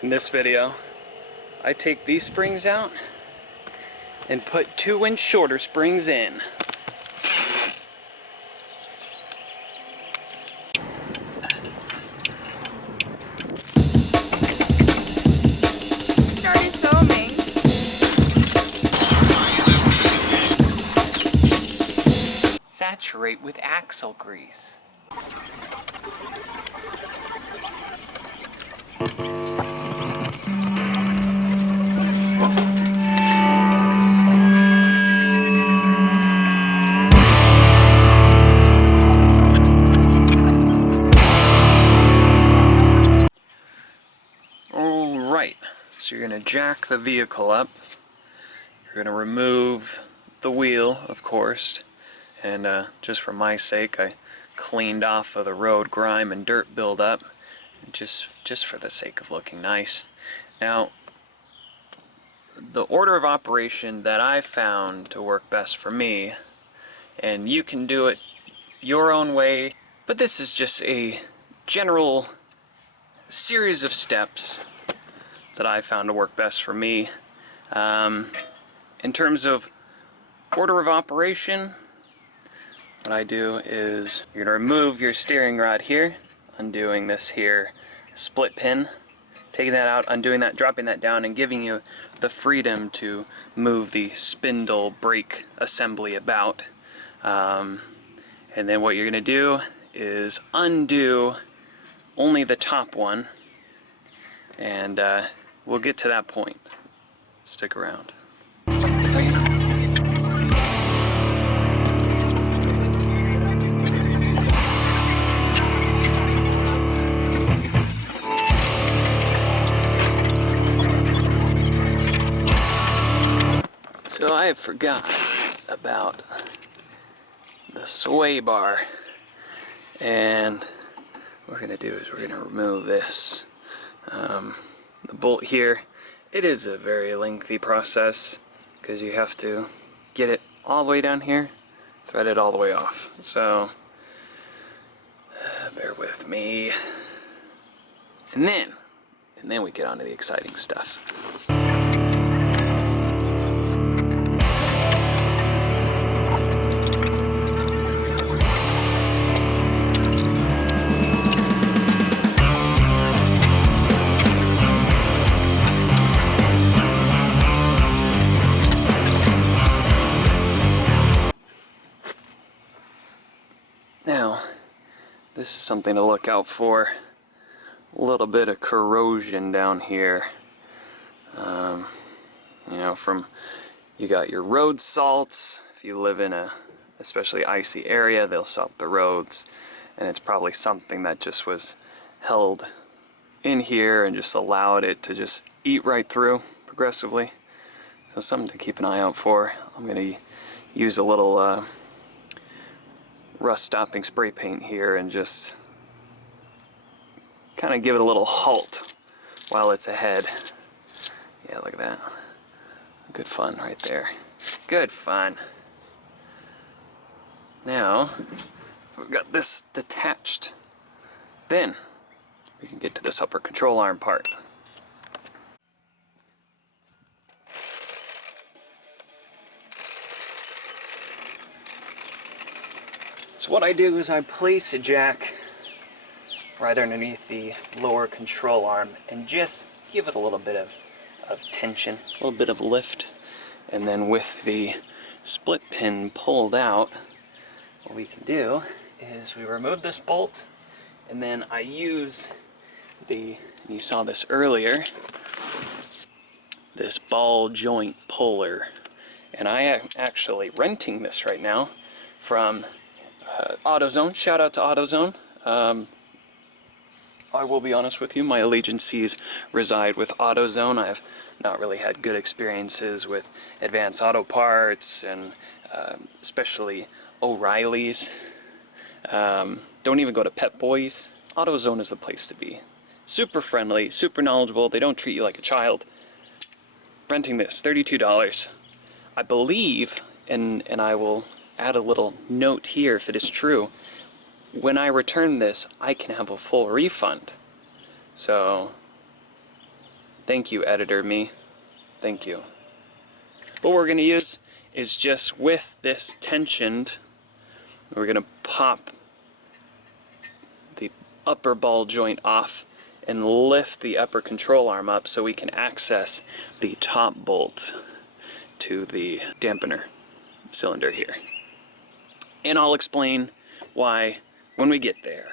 In this video, I take these springs out and put 2-inch shorter springs in. Started filming. Saturate with axle grease. Alright, so you're going to jack the vehicle up. You're going to remove the wheel, of course, and just for my sake I cleaned off of the road grime and dirt buildup, just for the sake of looking nice. Now, the order of operation that I found to work best for me, and you can do it your own way, but this is just a general series of steps that I found to work best for me. In terms of order of operation, what I do is you're going to remove your steering rod here, undoing this here split pin, taking that out, undoing that, dropping that down, and giving you the freedom to move the spindle brake assembly about. And then what you're going to do is undo only the top one, and we'll get to that point. Stick around. So I forgot about the sway bar, and what we're going to do is we're going to remove this. The bolt here, it is a very lengthy process because you have to get it all the way down here, thread it all the way off. So bear with me, and then we get on to the exciting stuff. Now, this is something to look out for. A little bit of corrosion down here. You know, you got your road salts. If you live in a especially icy area, they'll salt the roads, and it's probably something that just was held in here and just allowed it to just eat right through progressively. So something to keep an eye out for. I'm going to use a little rust stopping spray paint here and just kind of give it a little halt while it's ahead. Yeah, look at that. Good fun right there. Good fun. Now, we've got this detached, then we can get to this upper control arm part. So what I do is I place a jack right underneath the lower control arm and just give it a little bit of tension, a little bit of lift, and then with the split pin pulled out, what we can do is we remove this bolt, and then I use you saw this earlier, this ball joint puller, and I am actually renting this right now from AutoZone. Shout out to AutoZone. I will be honest with you, my allegiances reside with AutoZone. I've not really had good experiences with Advanced Auto Parts, and especially O'Reilly's. Don't even go to Pep Boys. AutoZone is the place to be. Super friendly, super knowledgeable. They don't treat you like a child. Renting this, $32. I believe, and I will add a little note here if it is true, when I return this, I can have a full refund. So Thank you, editor me. Thank you. What we're going to use is just with this tensioned, we're going to pop the upper ball joint off and lift the upper control arm up so we can access the top bolt to the dampener cylinder here. And I'll explain why when we get there.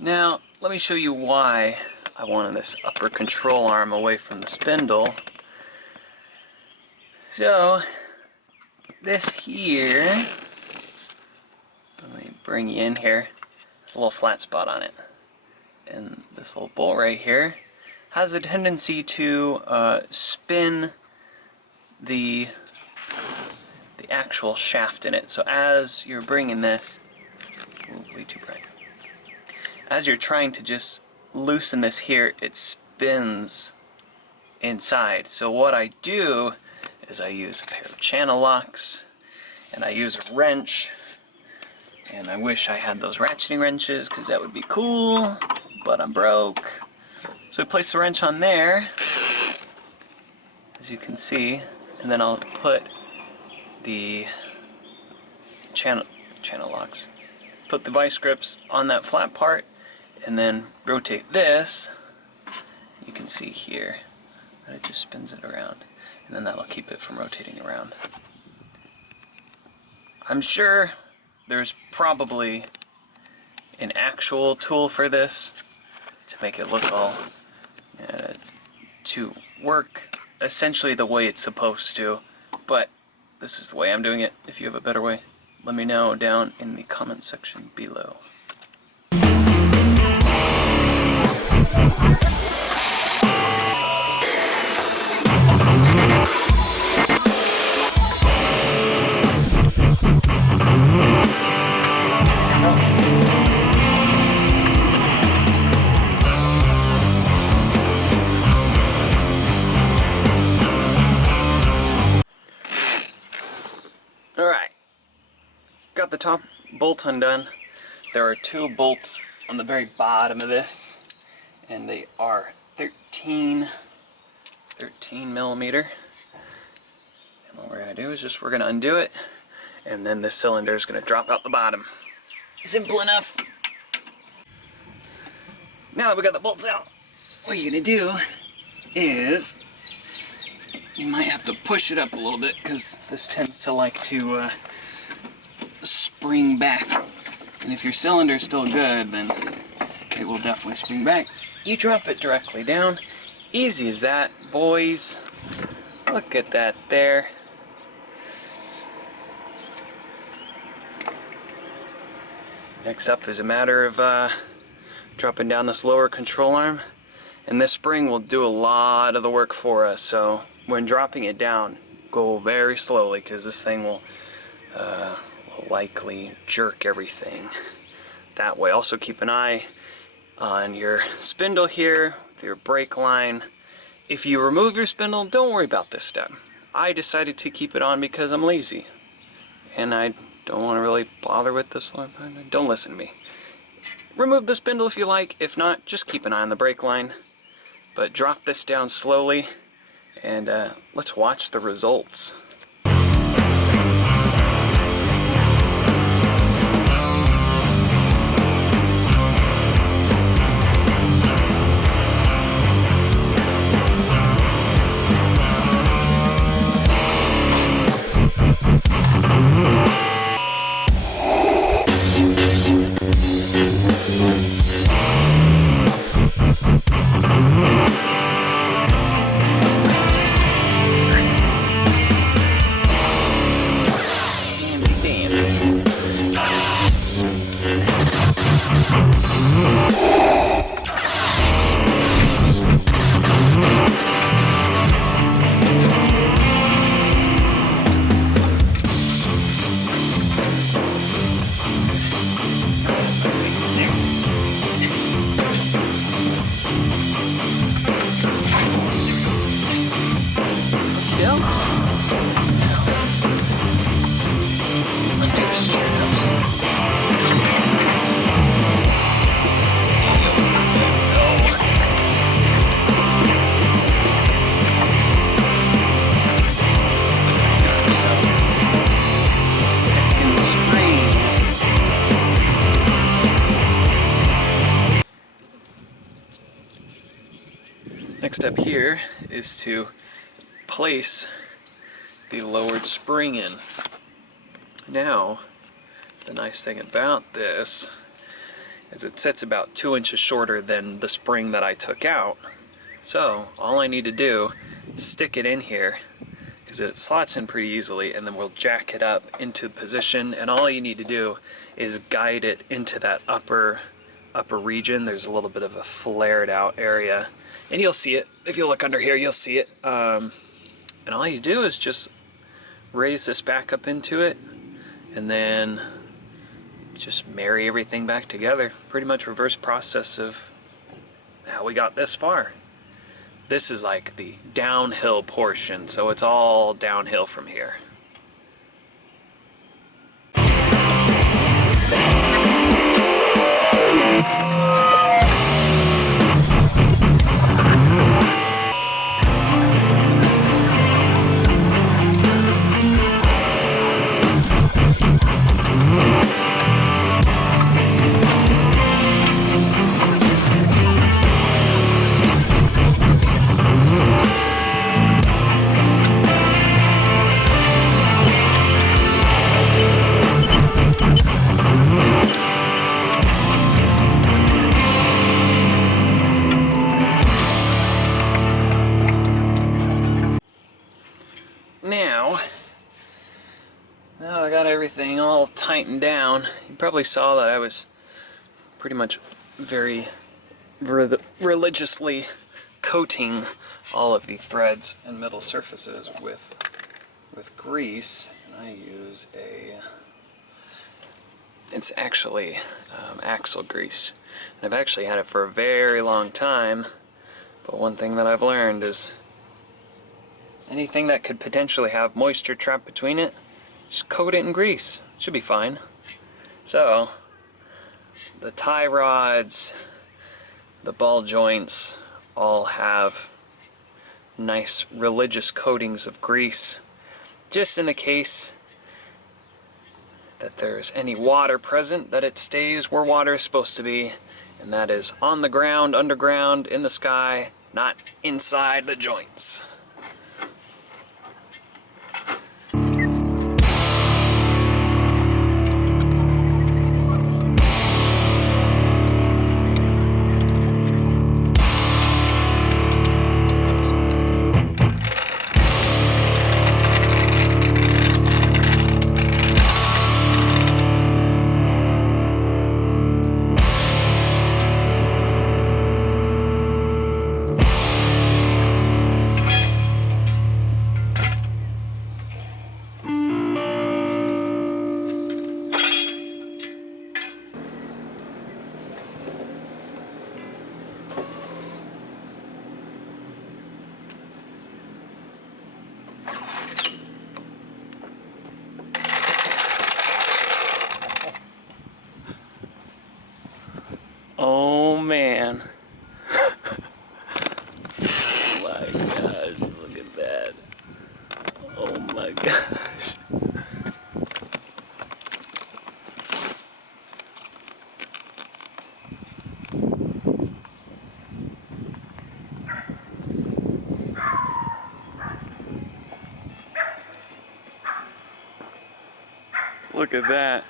Now, let me show you why I wanted this upper control arm away from the spindle. So, this here, let me bring you in here, there's a little flat spot on it. And this little bolt right here has a tendency to spin the actual shaft in it. So as you're bringing this, way too bright. As you're trying to just loosen this here, it spins inside. So what I do is I use a pair of channel locks and I use a wrench, and I wish I had those ratcheting wrenches because that would be cool, but I'm broke. So I place the wrench on there, as you can see, and then I'll put the channel locks, put the vice grips on that flat part, and then rotate this. You can see here that it just spins it around, and then that'll keep it from rotating around. I'm sure there's probably an actual tool for this to make it look all to work essentially the way it's supposed to, but this is the way I'm doing it. If you have a better way, let me know down in the comment section below. Alright, got the top bolt undone. There are two bolts on the very bottom of this, and they are 13 millimeter. And what we're going to do is we're going to undo it, and then this cylinder is going to drop out the bottom. Simple enough. Now that we got the bolts out, what you're going to do is you might have to push it up a little bit because this tends to like to spring back. And if your cylinder's still good, then it will definitely spring back. You drop it directly down. Easy as that, boys. Look at that there. Next up is a matter of dropping down this lower control arm. And this spring will do a lot of the work for us. So when dropping it down, go very slowly because this thing will likely jerk everything that way. Also keep an eye on your spindle here, your brake line. If you remove your spindle, don't worry about this step. I decided to keep it on because I'm lazy and I don't want to really bother with this. Don't listen to me. Remove the spindle if you like. If not, just keep an eye on the brake line. But drop this down slowly and let's watch the results. So, now, undo the straps. Next step here is to place the lowered spring in. Now, the nice thing about this is it sits about 2 inches shorter than the spring that I took out. So all I need to do is stick it in here, because it slots in pretty easily, and then we'll jack it up into position, and all you need to do is guide it into that upper region. There's a little bit of a flared out area, and you'll see it. If you look under here, you'll see it. And all you do is just raise this back up into it, and then just marry everything back together. Pretty much reverse process of how we got this far. This is like the downhill portion, so it's all downhill from here. Now I got everything all tightened down. You probably saw that I was pretty much very religiously coating all of the threads and metal surfaces with grease. And I use it's actually axle grease. And I've actually had it for a very long time, but one thing that I've learned is anything that could potentially have moisture trapped between it, just coat it in grease. It should be fine. So, the tie rods, the ball joints, all have nice religious coatings of grease, just in the case that there's any water present, that it stays where water is supposed to be, and that is on the ground, underground, in the sky, not inside the joints. Oh man. Oh my gosh, look at that. Oh my gosh. Look at that.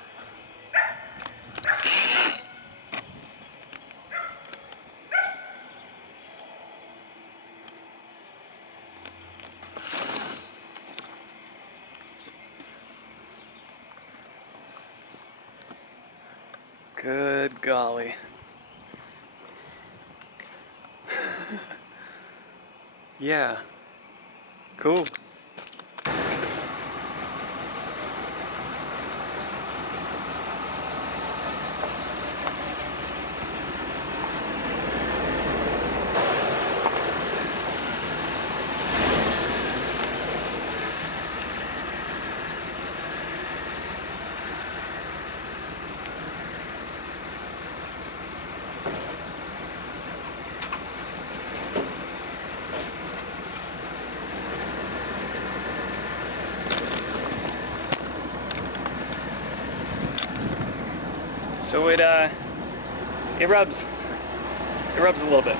Good golly. Yeah. Cool. So it rubs a little bit.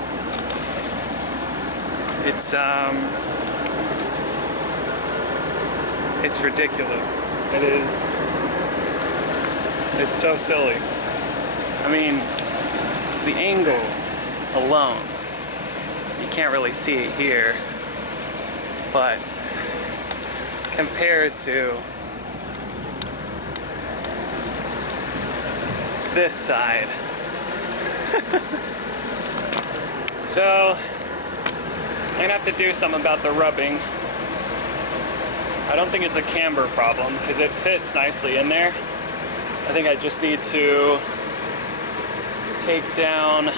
It's ridiculous. It's so silly. I mean, the angle alone, you can't really see it here, but compared to this side. So I'm gonna have to do something about the rubbing. I don't think it's a camber problem because it fits nicely in there. I think I just need to take down,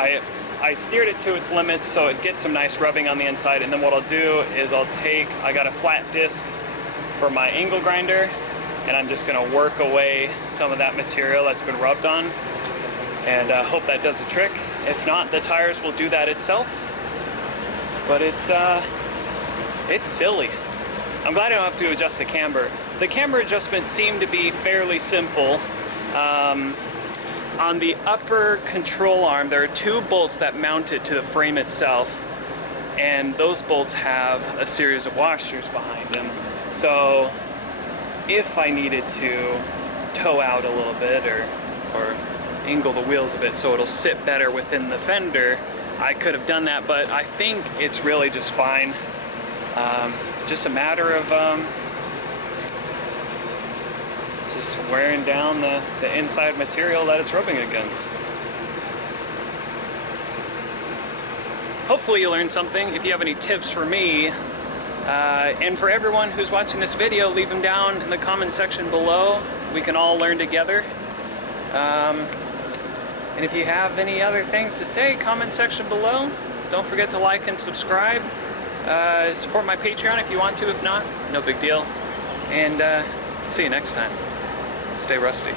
I steered it to its limits so it gets some nice rubbing on the inside, and then what I'll do is I got a flat disc for my angle grinder, and I'm just gonna work away some of that material that's been rubbed on, and hope that does the trick. If not, the tires will do that itself. But it's silly. I'm glad I don't have to adjust the camber. The camber adjustments seem to be fairly simple. On the upper control arm, there are 2 bolts that mount it to the frame itself, and those bolts have a series of washers behind them. So if I needed to toe out a little bit or angle the wheels a bit so it'll sit better within the fender, I could have done that, but I think it's really just fine. Just a matter of just wearing down the inside material that it's rubbing against. Hopefully you learned something. If you have any tips for me, and for everyone who's watching this video, leave them down in the comment section below. We can all learn together. And if you have any other things to say, comment section below. Don't forget to like and subscribe. Support my Patreon if you want to. If not, no big deal. And see you next time. Stay rusty.